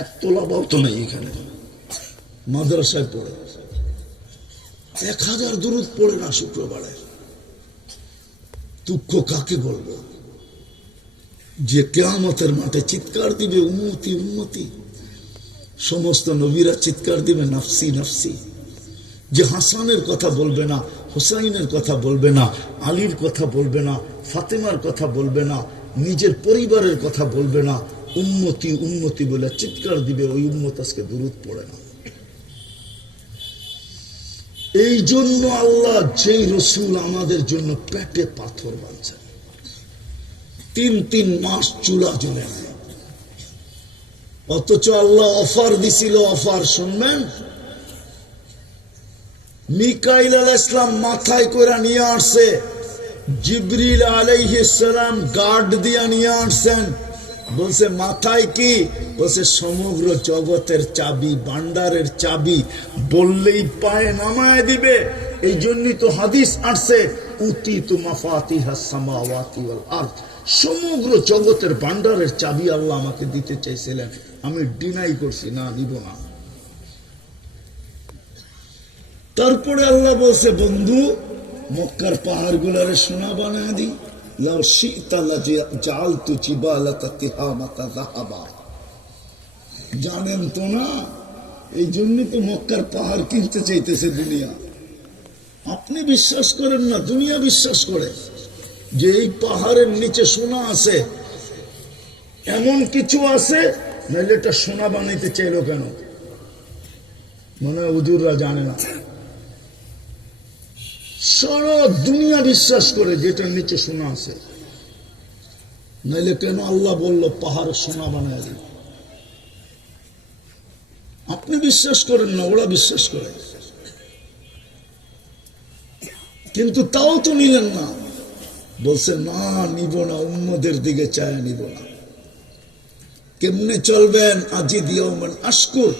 এক তোলাবাও তো নেই এখানে, মাদ্রাসায় পড়ে 1000 দুরূদ পড়ে না শুক্রবারে। দুঃখ কাকে বলবো যে কিয়ামতের মাঠে চিৎকার দিবে উম্মতি উম্মতি। সমস্ত নবীরা চিৎকার দিবে নাফসি নাফসি। যে হাসানের কথা বলবে না, হুসাইনের কথা বলবে না, আলীর কথা বলবে না, ফাতেমার কথা বলবে না, নিজের পরিবারের কথা বলবে না, উম্মতি উম্মতি বলে চিৎকার দিবে, ওই উম্মত আজকে দুরূদ পড়ে না। এই জন্য আল্লাহ যেই রসুল আমাদের জন্য পেটে পাথর বাঁধছেন, 3 মাস চুলা জ্বলে না, অথচ আল্লাহ অফার দিছিল। অফার শুনবেন, মিকাইল আলাইহিস সালাম মাথায় করে নিয়ে আসছে, জিবরিল আলাইহিস সালাম গার্ড দিয়া নিয়ে আসছেন। বলছে মাথায় কি? বলছে সমগ্র জগতের চাবি, ভান্ডারের চাবি, বললেই পায়ে নামায় দিবে। এই জন্যই তো হাদিস আসছে, উতিতু মাফাতিহাস সামাওয়াতি ওয়াল আরদ। সমগ্র জগতের ভান্ডারের চাবি আল্লাহ আমাকে দিতে চাইছিলেন, আমি ডিনাই করছি, না নিব না। তারপরে আল্লাহ বলছে, বন্ধু মক্কার পাহাড় গুলারে সোনা বানায় দি। জানেন তো না, এই জন্য তো মক্কার পাহাড় কিনতে চাইতেছে দুনিয়া। আপনি বিশ্বাস করেন না, দুনিয়া বিশ্বাস করে যে এই পাহাড়ের নিচে সোনা আছে, এমন কিছু আছে, নাহলে এটা সোনা বানাইতে চাইলো কেন? মনে হয় হুজুররা জানে না। সারা দুনিয়া বিশ্বাস করে যেটার নিচে সোনা আছে, নাইলে কেন আল্লাহ বলল পাহাড় সোনা বানায় দিন? আপনি বিশ্বাস করেন না, ওরা বিশ্বাস করে, কিন্তু তাও তো নিলেন না। বলছে না, নিব না, উম্মদের দিকে চায় নিব না। কেমনে চলবেন? আজি দিয়মান আশকুর